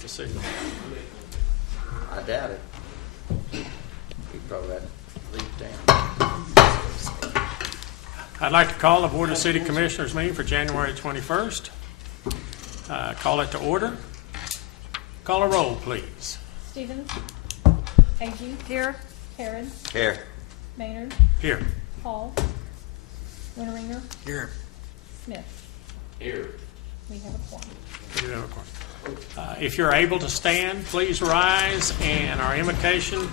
to see. I doubt it. You probably had to leave town. I'd like to call the Board of City Commissioners meeting for January 21st. Call it to order. Call a roll, please. Stevens. Agee. Here. Harrod. Here. Maynard. Here. Hall. Winteringer. Here. Smith. Here. We have a quorum. We do have a quorum. If you're able to stand, please rise. And our invocation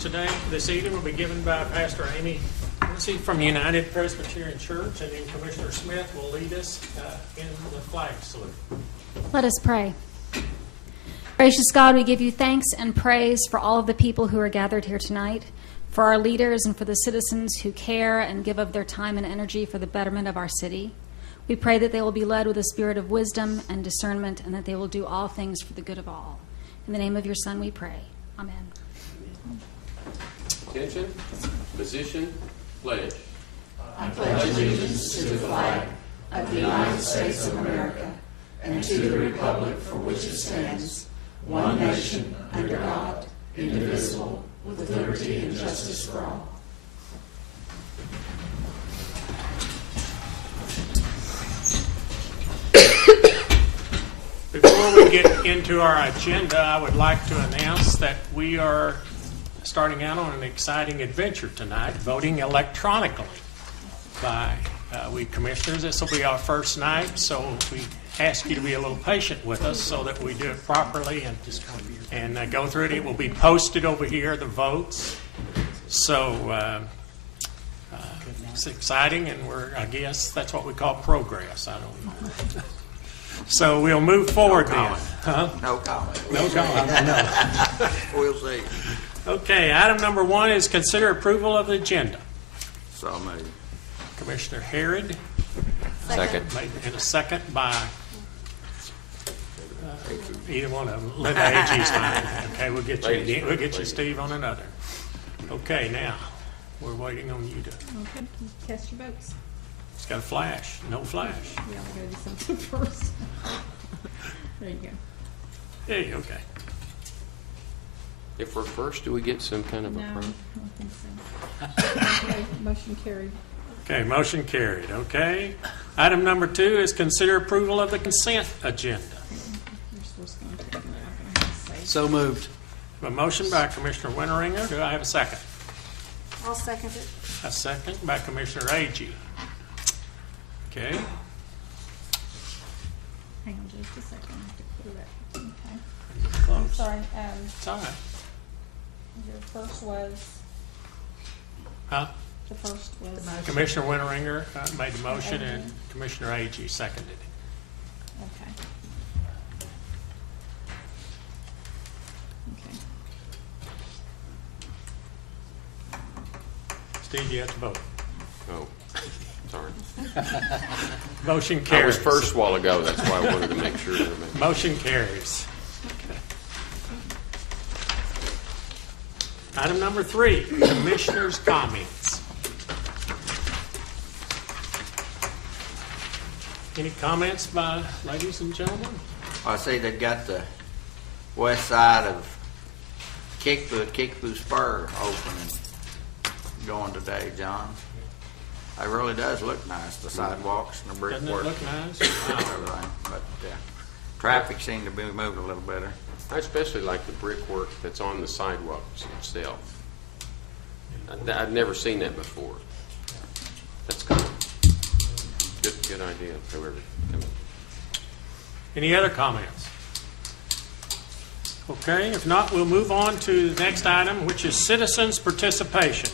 this evening will be given by Pastor Amy from United Presbyterian Church, and then Commissioner Smith will lead us in the flag salute. Let us pray. Gracious God, we give you thanks and praise for all of the people who are gathered here tonight, for our leaders and for the citizens who care and give of their time and energy for the betterment of our city. We pray that they will be led with a spirit of wisdom and discernment, and that they will do all things for the good of all. In the name of your Son we pray. Amen. Attention, position, pledge. I pledge allegiance to the flag of the United States of America and to the republic for which it stands, one nation, under God, indivisible, with liberty and justice for all. Before we get into our agenda, I would like to announce that we are starting out on an exciting adventure tonight, voting electronically by we commissioners. This will be our first night, so we ask you to be a little patient with us so that we do it properly and go through it. It will be posted over here, the votes. So it's exciting, and I guess that's what we call progress. I don't know. So we'll move forward then. Huh? No comment. No comment. No. We'll see. Okay, item number 1 is consider approval of the agenda. So moved. Commissioner Harrod. Second. Made in a second by either one of them. Linda Agee's fine. Okay, we'll get you, Steve, on another. Okay, now we're waiting on you to. Okay, cast your votes. It's got a flash. No flash. Yeah, we gotta do something first. There you go. Hey, okay. If we're first, do we get some kind of No, a I pro? don't think so. Okay, motion carried. Okay, motion carried. Okay. Item number 2 is consider approval of the consent agenda. You're supposed to go into it. I'm not gonna say. So moved. A motion by Commissioner Winteringer. Do I have a second? I'll second it. A second by Commissioner Agee. Okay. Hang on just a second. I have to clear that. Okay. Close. Sorry, It's all right. your first was, Huh? the first was. Commissioner Winteringer made the motion, and Commissioner Agee seconded it. Okay. Okay. Steve, you have to vote. Oh, sorry. Motion I carries. was first a while ago, that's why I wanted to make sure. Motion carries. Item number 3, Commissioners' comments. Any comments by ladies and gentlemen? I see they've got the west side of Kickapoo Spur open and going today, John. It really does look nice, the sidewalks and the Doesn't it brickwork. look nice? and Wow. everything. But traffic seemed to be moving a little better. I especially like the brickwork that's on the sidewalks itself. I've never seen that before. That's good. Good idea, whoever. Any other comments? Okay, if not, we'll move on to the next item, which is citizens' participation.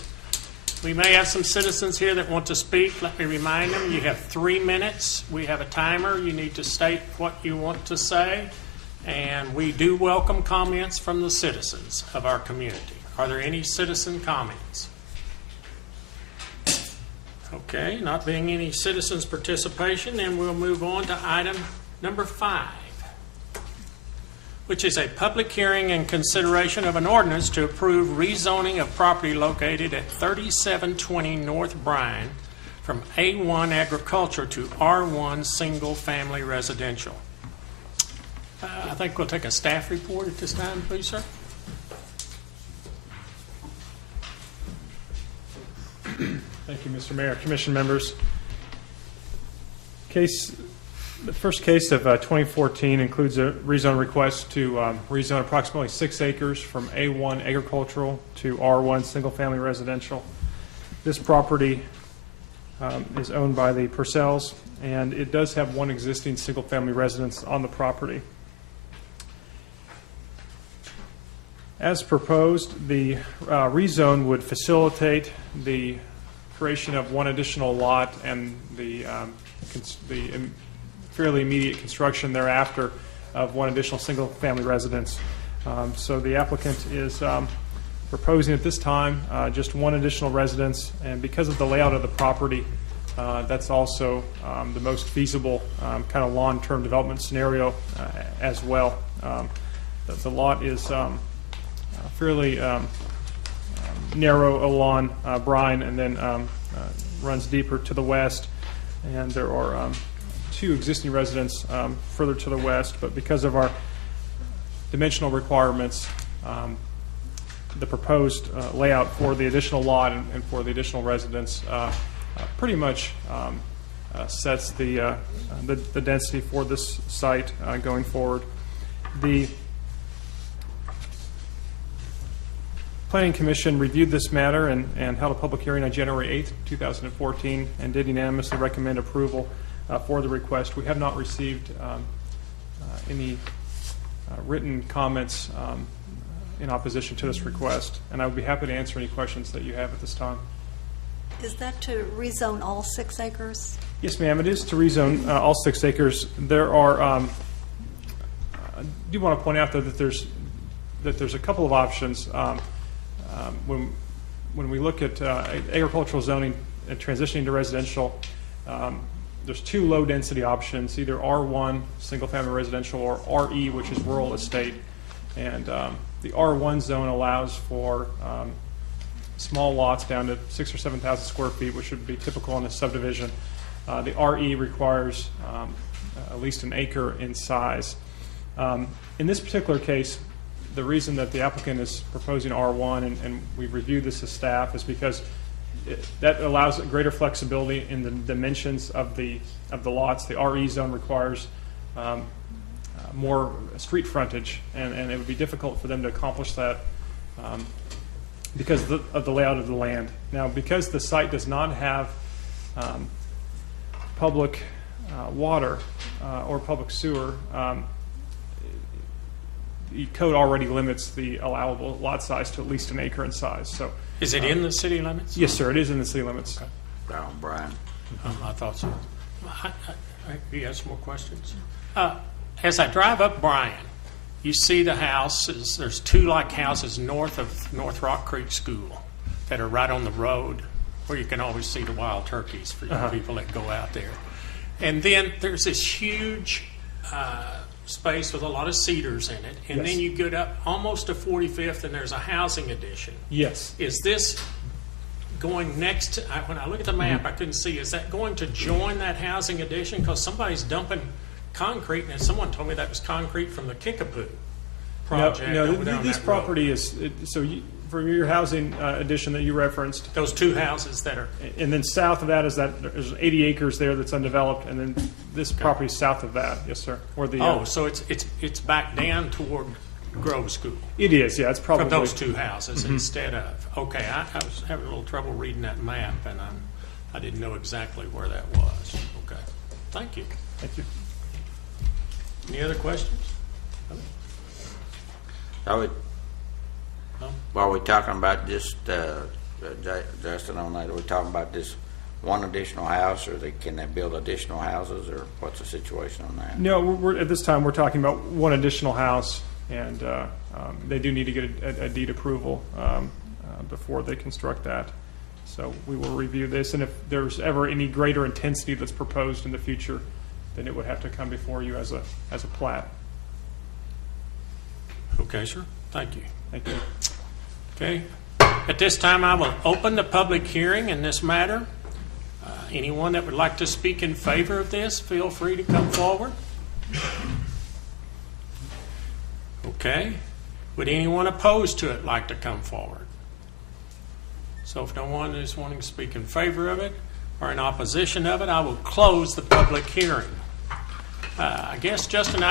We may have some citizens here that want to speak. Let me remind them, you have 3 minutes. We have a timer. You need to state what you want to say. And we do welcome comments from the citizens of our community. Are there any citizen comments? Okay, not being any citizens' participation, then we'll move on to item number 5, which is a public hearing and consideration of an ordinance to approve rezoning of property located at 3720 North Bryan from A1 agriculture to R1 single family residential. I think we'll take a staff report at this time, please, sir. Thank you, Mr. Mayor. Commission members. The first case of 2014 includes a rezone request to rezone approximately 6 acres from A1 agricultural to R1 single-family residential. This property is owned by the Purcells, and it does have one existing single-family residence on the property. As proposed, the rezone would facilitate the creation of one additional lot and the fairly immediate construction thereafter of one additional single-family residence. So the applicant is proposing at this time just one additional residence, and because of the layout of the property, that's also the most feasible kind of long-term development scenario as well. The lot is fairly narrow along Brine and then runs deeper to the west, and there are 2 existing residents further to the west, but because of our dimensional requirements, the proposed layout for the additional lot and for the additional residence pretty much sets the density for this site going forward. The Planning Commission reviewed this matter and held a public hearing on January 8th, 2014, and did unanimously recommend approval for the request. We have not received any written comments in opposition to this request, and I would be happy to answer any questions that you have at this time. Is that to rezone all 6 acres? Yes, ma'am, it is to rezone all 6 acres. There are, I do want to point out, though, that there's a couple of options. When we look at agricultural zoning and transitioning to residential, there's 2 low-density options, either R1, single-family residential, or RE, which is rural estate. And the R1 zone allows for small lots down to 6,000 or 7,000 square feet, which would be typical in a subdivision. The RE requires at least an acre in size. In this particular case, the reason that the applicant is proposing R1, and we've reviewed this as staff, is because that allows greater flexibility in the dimensions of the lots. The RE zone requires more street frontage, and it would be difficult for them to accomplish that because of the layout of the land. Now, because the site does not have public water or public sewer, the code already limits the allowable lot size to at least an acre in size. So, Is it in the city limits? yes, sir, it is in the city limits. Down, Brian. I thought so. You have some more questions? As I drive up Bryan, you see the houses. There's 2 like houses north of North Rock Creek School that are right on the road where you can always see the wild turkeys for you people that go out there. And then there's this huge space with a lot of cedars in it. And Yes. then you get up almost to 45th and there's a housing addition. Yes. Is this going next to, when I look at the map, Mm-hmm. I couldn't see, is that going to join that housing addition? Because somebody's dumping concrete, and someone told me that was concrete from the Kickapoo project. No, over down this that road. property is, for your housing addition that you referenced, Those 2 houses that are, and then south of that is there's 80 acres there that's undeveloped, and then this property is south of that. Yes, sir. Where the so it's back down toward Grove School it is, yeah, it's probably from those 2 houses instead of, okay, I was having a little trouble reading that map, and I didn't know exactly where that was. Okay, thank you. Thank you. Any other questions? I would, No? while we're talking about just, Justin, on that, are we talking about this one additional house, or can they build additional houses, or what's the situation on that? No, we're at this time we're talking about one additional house, and they do need to get a deed approval before they construct that. So we will review this, and if there's ever any greater intensity that's proposed in the future, then it would have to come before you as a plat. Okay, sir. Thank you. Thank you. Okay. At this time, I will open the public hearing in this matter. Anyone that would like to speak in favor of this, feel free to come forward. Okay. Would anyone opposed to it like to come forward? So if no one is wanting to speak in favor of it or in opposition of it, I will close the public hearing. I guess, Justin,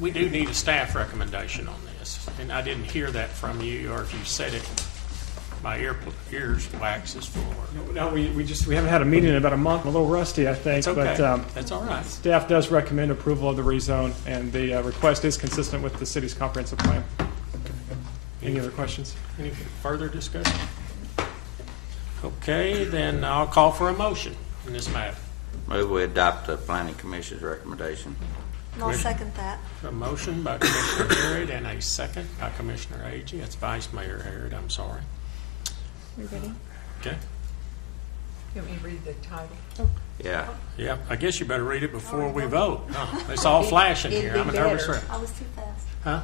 we do need a staff recommendation on this, and I didn't hear that from you, or if you said it, my ears waxes forward. No, we haven't had a meeting in about a month. I'm a little rusty, I think. It's okay. But That's all right. staff does recommend approval of the rezone, and the request is consistent with the city's comprehensive plan. Any other questions? Any further discussion? Okay, then I'll call for a motion in this matter. Move we adopt the planning commission's recommendation. And I'll second that. A motion by Commissioner Harrod and a second by Commissioner Agee. It's Vice Mayor Harrod, I'm sorry. You ready? Okay. You want me to read the title? Yeah. Yeah, I guess you better read it before we vote. It's all flashing here. I'm a nervous wreck. I was too fast. Huh?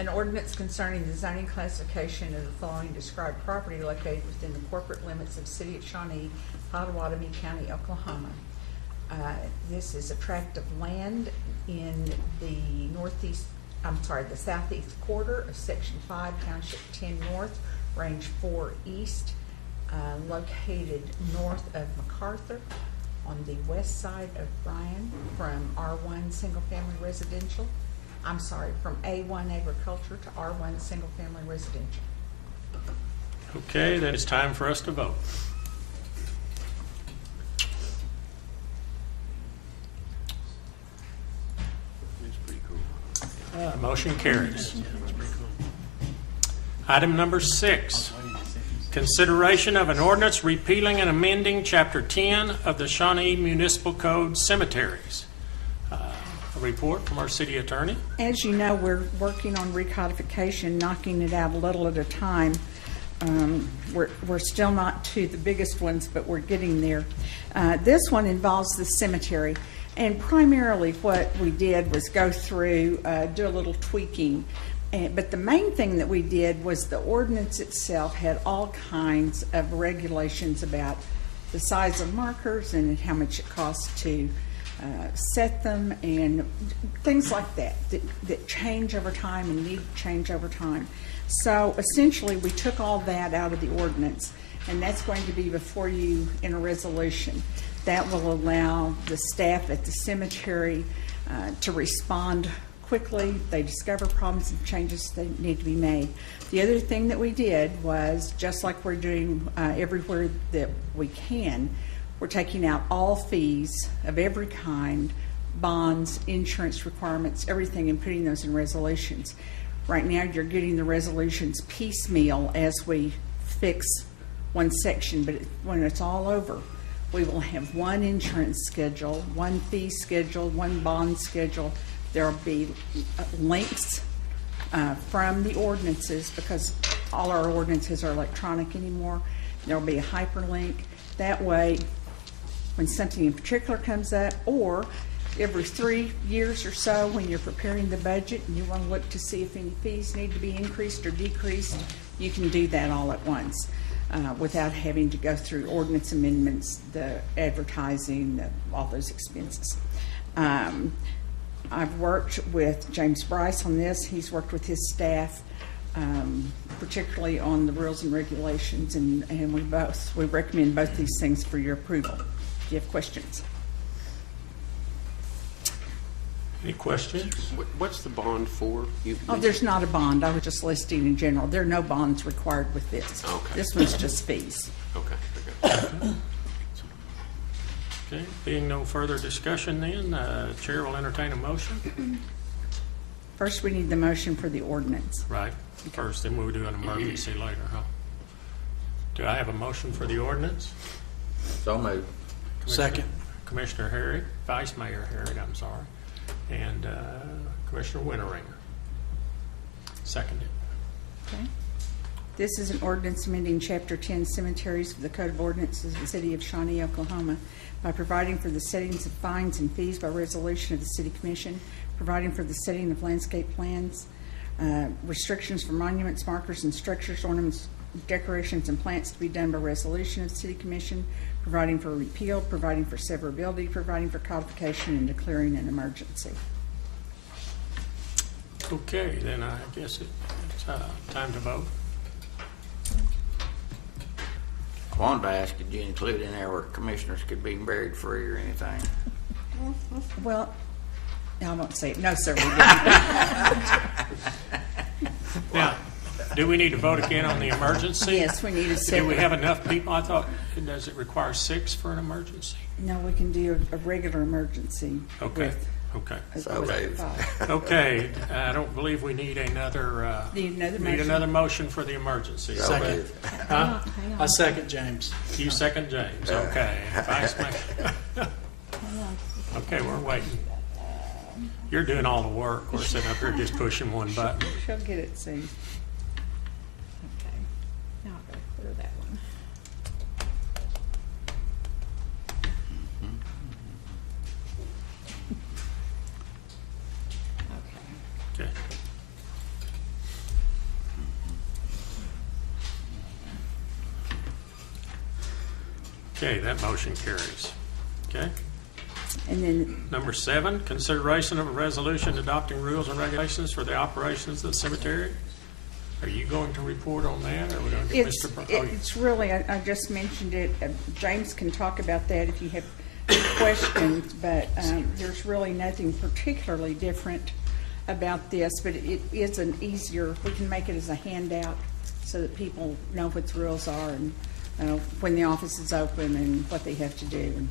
An ordinance concerning the zoning classification of the following described property located within the corporate limits of City of Shawnee, Potawatomi County, Oklahoma. This is a tract of land in the the southeast quarter of Section 5, Township 10 North, Range 4 East, located north of MacArthur on the west side of Bryan from R1 Single Family Residential. From A1 Agriculture to R1 Single Family Residential. Okay, then it's time for us to vote. It's pretty cool. Motion carries. Item number 6, consideration of an ordinance repealing and amending Chapter 10 of the Shawnee Municipal Code Cemeteries. A report from our city attorney. As you know, we're working on recodification, knocking it out a little at a time. We're still not to the biggest ones, but we're getting there. This one involves the cemetery, and primarily what we did was go through, do a little tweaking. But the main thing that we did was the ordinance itself had all kinds of regulations about the size of markers and how much it costs to set them, and things like that change over time and need to change over time. So essentially we took all that out of the ordinance, and that's going to be before you in a resolution. That will allow the staff at the cemetery to respond quickly. They discover problems and changes that need to be made. The other thing that we did was, just like we're doing everywhere that we can, we're taking out all fees of every kind, bonds, insurance requirements, everything, and putting those in resolutions. Right now, you're getting the resolutions piecemeal as we fix one section, but when it's all over, we will have one insurance schedule, one fee schedule, one bond schedule. There'll be links from the ordinances, because all our ordinances are electronic anymore. There'll be a hyperlink. That way, when something in particular comes up, or every 3 years or so when you're preparing the budget and you want to look to see if any fees need to be increased or decreased, you can do that all at once without having to go through ordinance amendments, the advertising, all those expenses. I've worked with James Bryce on this. He's worked with his staff, particularly on the rules and regulations, and we recommend both these things for your approval. Do you have questions? Any questions? What's the bond for? There's not a bond. I was just listing in general. There are no bonds required with this. Okay. This one's just fees. Okay. Okay, being no further discussion then, Chair will entertain a motion. First, we need the motion for the ordinance. Right, first, then we'll do an emergency later, huh? Do I have a motion for the ordinance? So moved. Second. Commissioner Harrod, Vice Mayor Harrod, I'm sorry, and Commissioner Winteringer. Seconded. Okay. This is an ordinance amending Chapter 10 Cemeteries of the Code of Ordinances of the City of Shawnee, Oklahoma, by providing for the settings of fines and fees by resolution of the City Commission, providing for the setting of landscape plans, restrictions for monuments, markers, and structures, ornaments, decorations, and plants to be done by resolution of the City Commission, providing for repeal, providing for severability, providing for codification, and declaring an emergency. Okay, then I guess it's time to vote. I wanted to ask, did you include in there where commissioners could be buried free or anything? Well, I won't say it. No, sir, we didn't. Now, do we need to vote again on the emergency? Yes, we need a Do we separate. have enough people? I thought, does it require 6 for an emergency? No, we can do a regular emergency. Okay, okay. So moved. Okay, I don't believe we need another, Need another need motion? another motion for the emergency. So Second. moved. Huh? I second James. You second, James, okay. Vice Mayor. Okay, we're waiting. You're doing all the work. We're sitting up here just pushing one button. She'll get it soon. Okay, now I'll go clear that one. Okay. Okay. Okay, that motion carries. Okay. And then, Number 7, consideration of a resolution adopting rules and regulations for the operations of the cemetery. Are you going to report on that, or are we going to get it's, Mr. Br- it's really, I just mentioned it, James can talk about that if you have questions, but there's really nothing particularly different about this, but it is an easier, we can make it as a handout so that people know what the rules are and when the office is open and what they have to do, and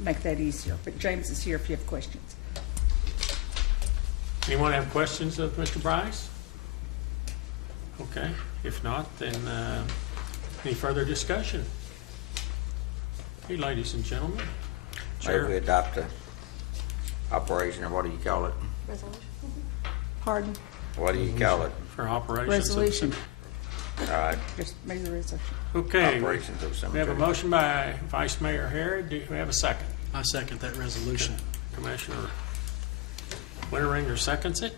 make that easier. But James is here if you have questions. Anyone have questions of Mr. Bryce? Okay, if not, then any further discussion? Hey, ladies and gentlemen. Maybe we Chair, adopt a operation, or what do you call it? Resolution. Pardon? What do you call it? for operations. of the Resolution. All right, Just make the resolution. Okay, operations of we cemetery. have a motion by Vice Mayor Harrod. Do we have a second? I second that resolution. Commissioner Winteringer seconds it.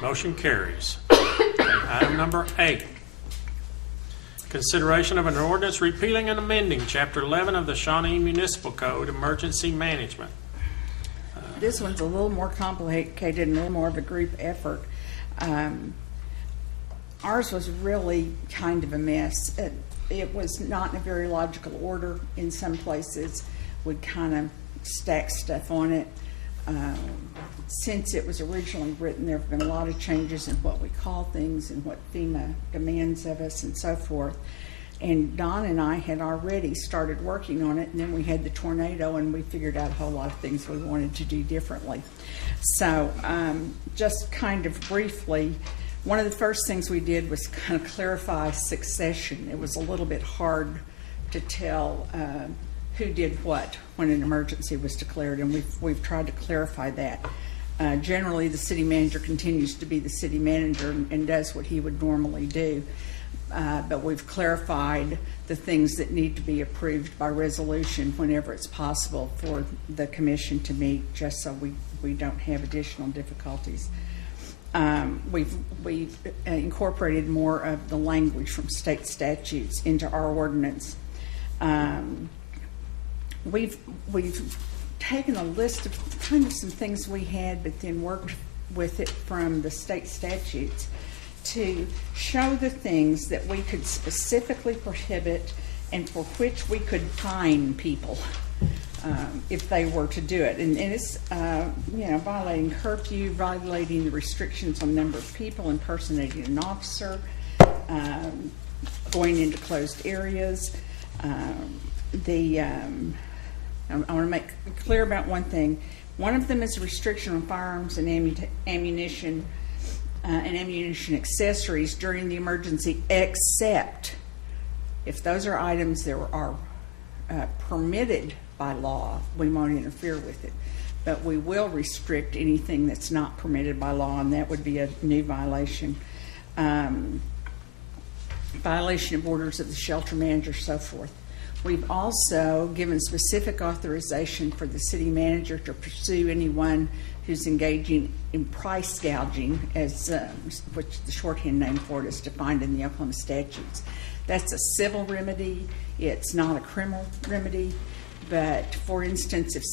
Motion carries. Item number 8. Consideration of an ordinance repealing and amending Chapter 11 of the Shawnee Municipal Code, Emergency Management. This one's a little more complicated and a little more of a group effort. Ours was really kind of a mess. It was not in a very logical order in some places. We kind of stacked stuff on it. Since it was originally written, there have been a lot of changes in what we call things and what FEMA demands of us and so forth. And Don and I had already started working on it, and then we had the tornado, and we figured out a whole lot of things we wanted to do differently. So just kind of briefly, one of the first things we did was kind of clarify succession. It was a little bit hard to tell who did what when an emergency was declared, and we've tried to clarify that. Generally, the city manager continues to be the city manager and does what he would normally do. But we've clarified the things that need to be approved by resolution whenever it's possible for the commission to meet, just so we don't have additional difficulties. We've incorporated more of the language from state statutes into our ordinance. We've taken a list of kind of some things we had, but then worked with it from the state statutes to show the things that we could specifically prohibit and for which we could fine people if they were to do it. And it's, violating curfew, violating the restrictions on number of people, impersonating an officer, going into closed areas. I want to make clear about one thing. One of them is a restriction on firearms and ammunition and ammunition accessories during the emergency, except if those are items that are permitted by law, we won't interfere with it. But we will restrict anything that's not permitted by law, and that would be a new violation. Violation of orders of the shelter manager, so forth. We've also given specific authorization for the city manager to pursue anyone who's engaging in price gouging, as which the shorthand name for it is defined in the Oklahoma statutes. That's a civil remedy. It's not a criminal remedy. But for instance, if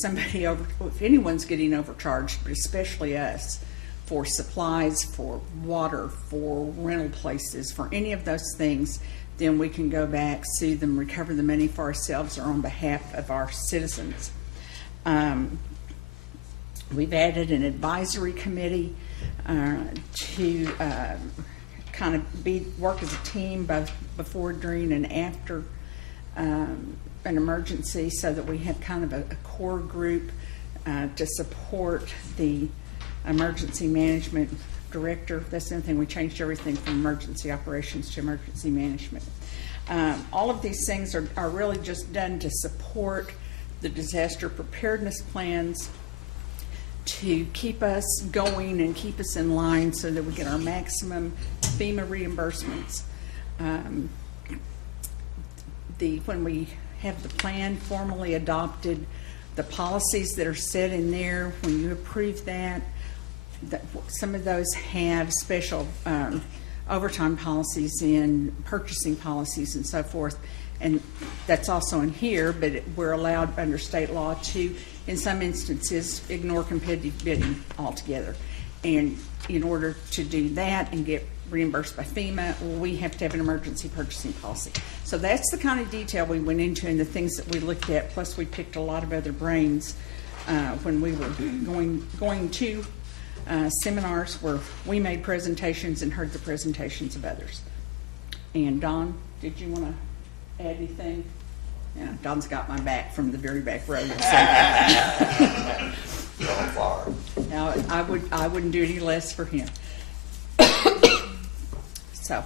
anyone's getting overcharged, but especially us, for supplies, for water, for rental places, for any of those things, then we can go back, sue them, recover the money for ourselves or on behalf of our citizens. We've added an advisory committee to kind of work as a team both before, during, and after an emergency, so that we have kind of a core group to support the emergency management director. That's the other thing. We changed everything from emergency operations to emergency management. All of these things are really just done to support the disaster preparedness plans, to keep us going and keep us in line so that we get our maximum FEMA reimbursements. When we have the plan formally adopted, the policies that are set in there, when you approve that, some of those have special overtime policies in purchasing policies and so forth, and that's also in here, but we're allowed under state law to, in some instances, ignore competitive bidding altogether. And in order to do that and get reimbursed by FEMA, we have to have an emergency purchasing policy. So that's the kind of detail we went into and the things that we looked at, plus we picked a lot of other brains when we were going to seminars where we made presentations and heard the presentations of others. And Don, did you want to add anything? Yeah, Don's got my back from the very back row. Now, I wouldn't do any less for him. So,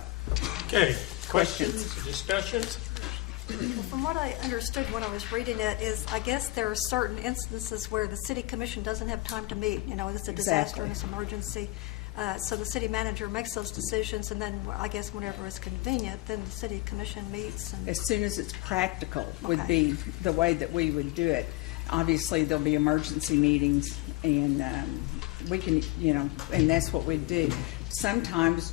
Okay, questions, discussions? From what I understood when I was reading it is, I guess there are certain instances where the city commission doesn't have time to meet. You know, it's a disaster and it's an emergency. So the city manager makes those decisions, and then I guess whenever it's convenient, then the city commission meets. And as soon as it's practical would Okay. be the way that we would do it. Obviously, there'll be emergency meetings, and we can, and that's what we'd do. Sometimes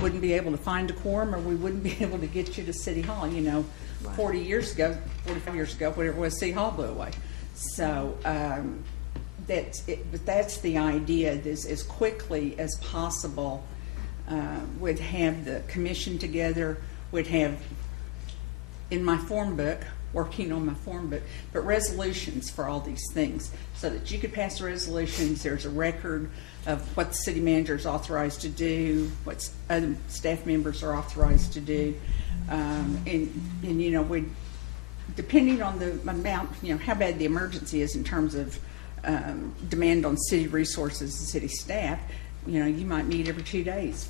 wouldn't be able to find a quorum, or we wouldn't be able to get you to City Hall. 40 years ago, 45 years ago, whatever it was, City Hall blew away. So that's it. But that's the idea, is as quickly as possible, we'd have the commission together, we'd have, in my form book, working on my form book, but resolutions for all these things, so that you could pass the resolutions. There's a record of what the city manager is authorized to do, what other staff members are authorized to do, and we, depending on the amount, how bad the emergency is in terms of demand on city resources and city staff, you might meet every 2 days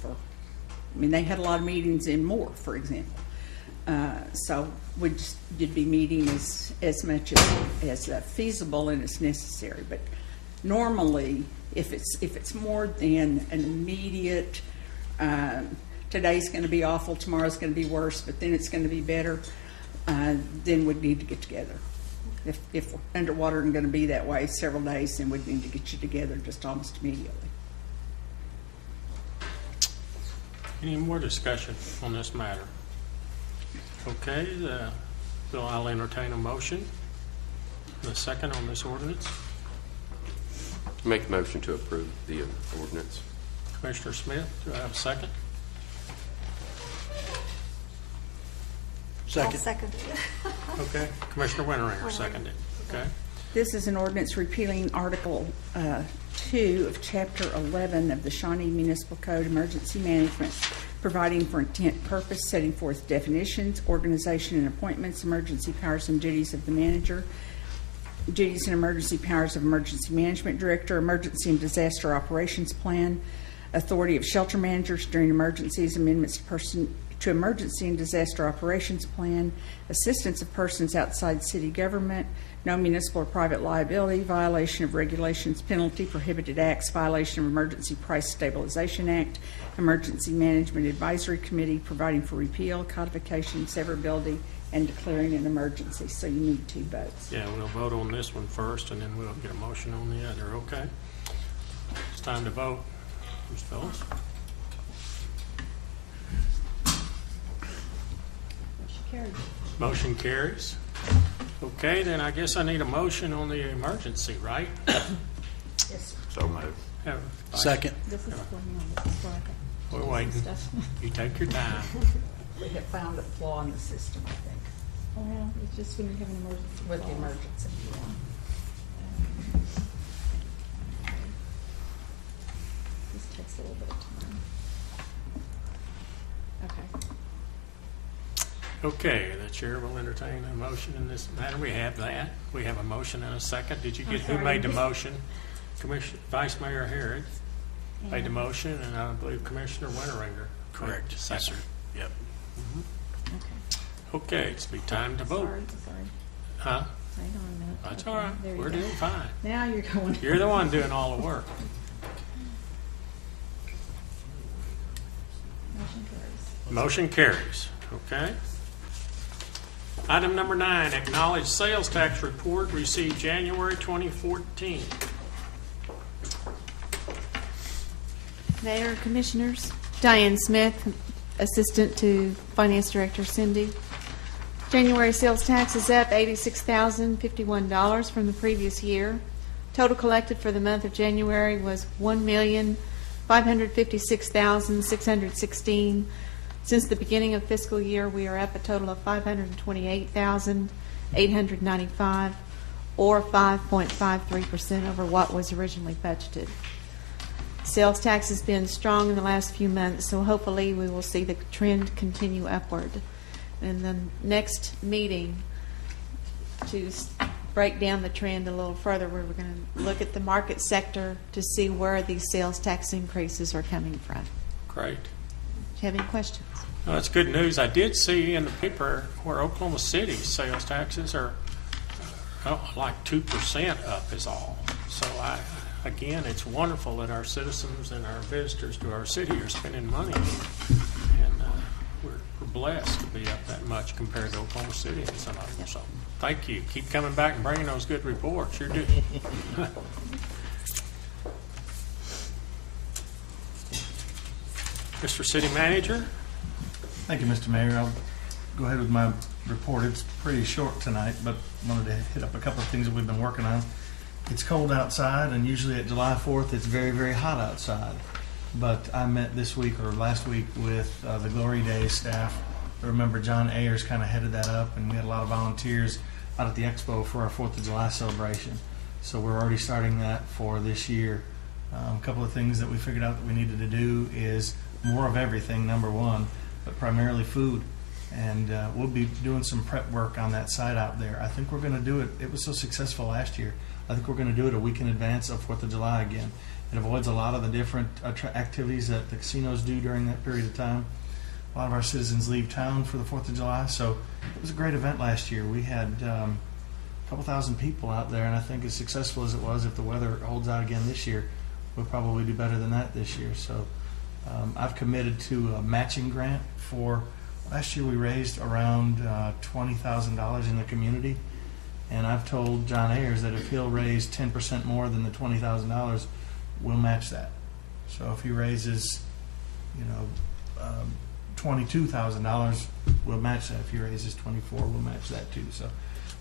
they had a lot of meetings in Moore, for example. So you'd be meeting as much as feasible and as necessary. But normally, if it's more than an immediate, today's going to be awful, tomorrow's going to be worse, but then it's going to be better, then we'd need to get together. If we're underwater and going to be that way several days, then we'd need to get you together just almost immediately. Any more discussion on this matter? Okay, so I'll entertain a motion. A second on this ordinance. Make a motion to approve the ordinance. Commissioner Smith, do I have a second? I'll second it. Okay, Commissioner Winteringer seconded. Okay, This is an ordinance repealing Article 2 of Chapter 11 of the Shawnee Municipal Code, Emergency Management, providing for intent, purpose, setting forth definitions, organization and appointments, emergency powers and duties of the manager, duties and emergency powers of emergency management director, emergency and disaster operations plan, authority of shelter managers during emergencies, amendments to emergency and disaster operations plan, assistance of persons outside city government, no municipal or private liability, violation of regulations, penalty, prohibited acts, violation of Emergency Price Stabilization Act, Emergency Management Advisory Committee, providing for repeal, codification, severability, and declaring an emergency. So you need 2 votes. yeah, we'll vote on this one first, and then we'll get a motion on the other, okay? It's time to vote. Ms. Phillips? Motion carries. Okay, then I guess I need a motion on the emergency, right? Yes, So moved. Have- Second. This is for me, this is for I We're waiting. stuff. You take your time. we have found a flaw in the system, I think, Well, it's just when you have an emergency. with the call. emergency. This takes a little bit of time. Okay. Okay, the chair will entertain a motion in this matter. We have that. We have a motion and a second. Did you I'm get, who sorry. made the motion? Commissioner, Vice Mayor Harrod made the motion, and I believe Commissioner Winteringer. Correct. Yes, Second. sir. Yep. Okay. Okay, it's be time to vote. Sorry. Huh? Hang on a minute. That's Okay, all right. there you We're go. doing fine. Now you're going. You're the one doing all the work. Motion carries. Motion carries, okay? Item number 9, acknowledge sales tax report received January 2014. Mayor, Commissioners, Diane Smith, Assistant to Finance Director Cindy. January sales tax is up $86,051 from the previous year. Total collected for the month of January was $1,556,616. Since the beginning of fiscal year, we are up a total of $528,895, or 5.53% over what was originally budgeted. Sales tax has been strong in the last few months, so hopefully we will see the trend continue upward. In the next meeting, to break down the trend a little further, we're going to look at the market sector to see where these sales tax increases are coming from. Great. Do you have any questions? No, that's good news. I did see in the paper where Oklahoma City sales taxes are like 2% up is all. So again, it's wonderful that our citizens and our visitors to our city are spending money. And we're blessed to be up that much compared to Oklahoma City and some of them. So thank you. Keep coming back and bringing those good reports. You're doing. Mr. City Manager? Thank you, Mr. Mayor. I'll go ahead with my report. It's pretty short tonight, but wanted to hit up a couple of things that we've been working on. It's cold outside, and usually at July 4th, it's very, very hot outside. But I met this week or last week with the Glory Days staff. I remember John Ayers kind of headed that up, and we had a lot of volunteers out at the expo for our 4th of July celebration. So we're already starting that for this year. A couple of things that we figured out that we needed to do is more of everything, number one, but primarily food. And we'll be doing some prep work on that site out there. I think we're going to do it. It was so successful last year. I think we're going to do it a week in advance of 4th of July again. It avoids a lot of the different activities that the casinos do during that period of time. A lot of our citizens leave town for the 4th of July, so it was a great event last year. We had a couple thousand people out there, and I think as successful as it was, if the weather holds out again this year, we'll probably do better than that this year. So I've committed to a matching grant for, last year we raised around $20,000 in the community, and I've told John Ayers that if he'll raise 10% more than the $20,000, we'll match that. So if he raises, $22,000, we'll match that. If he raises 24, we'll match that too. So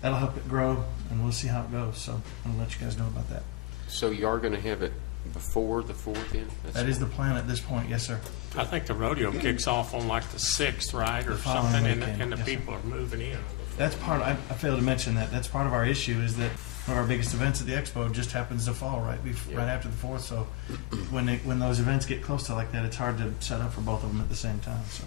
that'll help it grow, and we'll see how it goes. So I'm gonna let you guys know about that. So you are going to have it before the 4th then? That is the plan at this point, yes, sir. I think the rodeo kicks off on like the 6th, right, or The following something, and weekend, the yes, sir. people are moving in. That's part. I failed to mention that. That's part of our issue is that one of our biggest events at the expo just happens to fall right after the 4th. So when those events get close to like that, it's hard to set up for both of them at the same time. So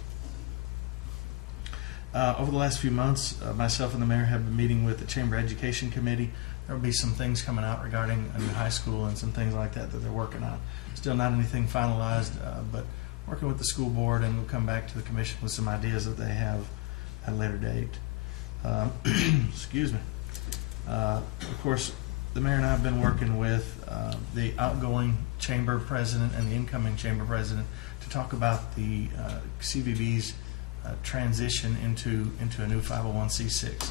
over the last few months, myself and the mayor have been meeting with the Chamber Education Committee. There will be some things coming out regarding a new high school and some things like that they're working on. Still not anything finalized, but working with the school board, and we'll come back to the commission with some ideas that they have at a later date. Excuse me. Of course, the mayor and I have been working with the outgoing chamber president and the incoming chamber president to talk about the CVB's transition into a new 501c6.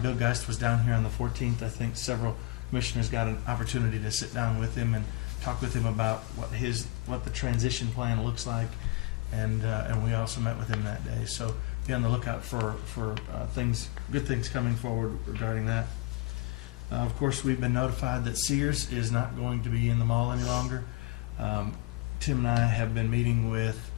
Bill Geist was down here on the 14th. I think several commissioners got an opportunity to sit down with him and talk with him about what the transition plan looks like, and we also met with him that day. So be on the lookout for things, good things coming forward regarding that. Of course, we've been notified that Sears is not going to be in the mall any longer. Tim and I have been meeting with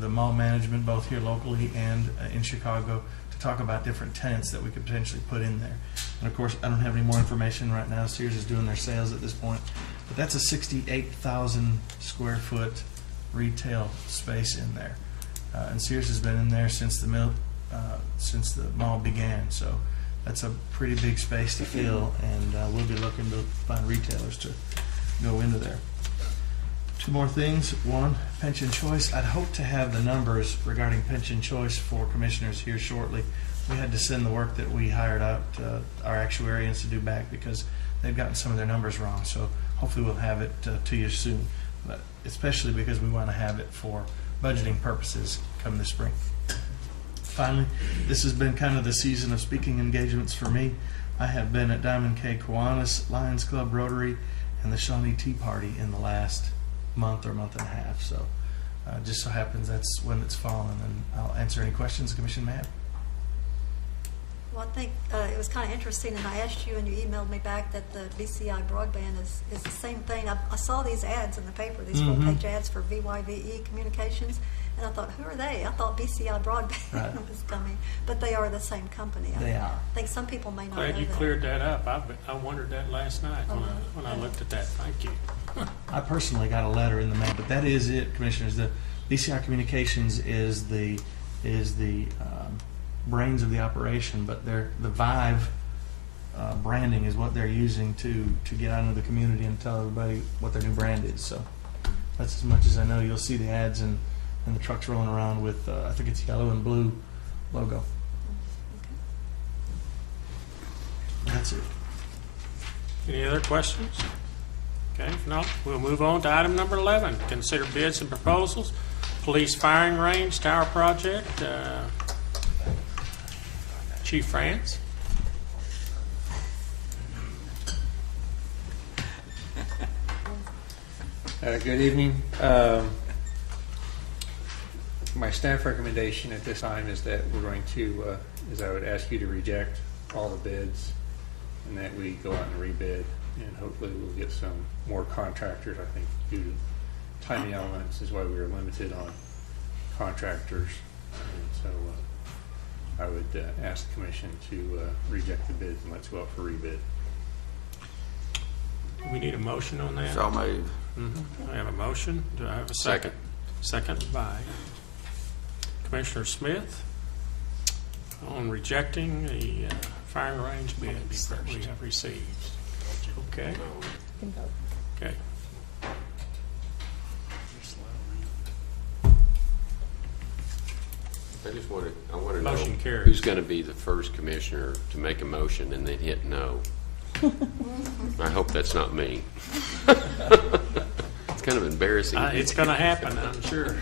the mall management, both here locally and in Chicago, to talk about different tenants that we could potentially put in there. And of course, I don't have any more information right now. Sears is doing their sales at this point, but that's a 68,000 square foot retail space in there. And Sears has been in there since the mall began. So that's a pretty big space to fill, and we'll be looking to find retailers to go into there. Two more things. One, pension choice. I'd hope to have the numbers regarding pension choice for commissioners here shortly. We had to send the work that we hired out our actuarians to do back because they've gotten some of their numbers wrong. So hopefully we'll have it to you soon, but especially because we want to have it for budgeting purposes come this spring. Finally, this has been kind of the season of speaking engagements for me. I have been at Diamond K Kiwanis, Lions Club, Rotary, and the Shawnee Tea Party in the last month or month and a half. So just so happens that's when it's fallen, and I'll answer any questions the Commission may have. Well, I think it was kind of interesting, and I asked you and you emailed me back that the BCI broadband is the same thing. I saw these ads in the paper, these full-page ads for VYVE Communications, and I thought, who are they? I thought BCI broadband was coming, but they are the same company. They are. I think some people may not know Glad you that. cleared that up. I wondered that last night when I looked at that. Thank you. I personally got a letter in the mail, but that is it, Commissioners. The BCI Communications is the brains of the operation, but the Vive branding is what they're using to get out into the community and tell everybody what their new brand is. So that's as much as I know. You'll see the ads and the trucks rolling around with I think it's yellow and blue logo. That's it. Any other questions? Okay, if not, we'll move on to item number 11. Consider bids and proposals. Police firing range tower project. Chief France. Good evening. My staff recommendation at this time is that we're going to, is I would ask you to reject all the bids and that we go out and rebid, and hopefully we'll get some more contractors. I think due to timing elements is why we were limited on contractors. And so I would ask the commission to reject the bids and let's go out for rebid. We need a motion on that. So move. I have a motion. Do I have a second? Second by Commissioner Smith on rejecting the firing range bids that we have received. Okay. Okay. I want to know Motion carries. who's going to be the first commissioner to make a motion and then hit no. I hope that's not me. It's kind of embarrassing. It's going to happen, I'm sure.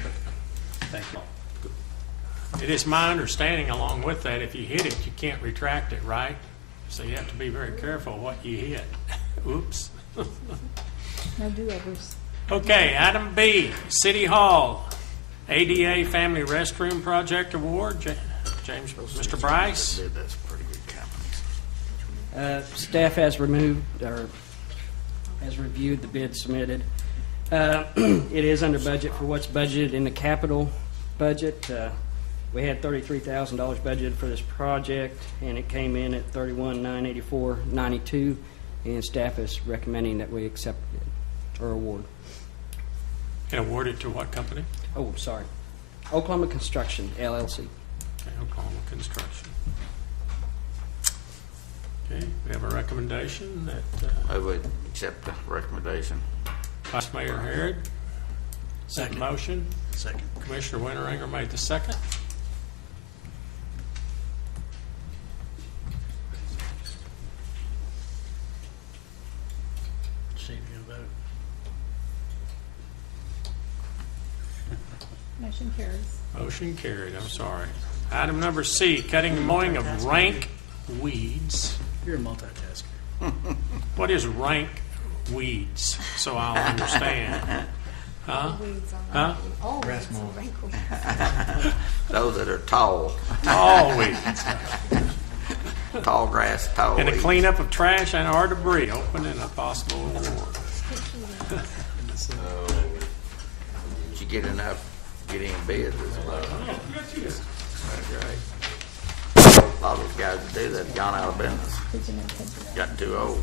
Thank you. It is my understanding, along with that, if you hit it, you can't retract it, right? So you have to be very careful what you hit. Oops. No do-overs. Okay, item B, City Hall, ADA Family Restroom Project Award. James, Mr. Bryce. That's pretty good companies. Staff has reviewed the bid submitted. It is under budget for what's budgeted in the capital budget. We had $33,000 budgeted for this project, and it came in at $31,984.92, and staff is recommending that we accept it or award. And awarded to what company? Oh, sorry. Oklahoma Construction, LLC. Okay, Oklahoma Construction. Okay, we have a recommendation that I would accept the recommendation. Vice Mayor Harrod. Second. Motion. Second. Commissioner Winteringer made the second. Steve, you gonna vote? Motion carries. Motion carried, I'm sorry. Item number C, cutting and mowing of rank weeds. You're a multitasker. What is rank weeds, so I'll understand? Huh? Weeds on Huh? that. All Grass weeds and mowers. wrinkles. Those that are tall, All weeds. tall grass, tall And the weeds. cleanup of trash and our debris, opening a possible award. Did you get enough, get any bids as well? That's great. A lot of those guys that do that have gone out of business. Gotten too old.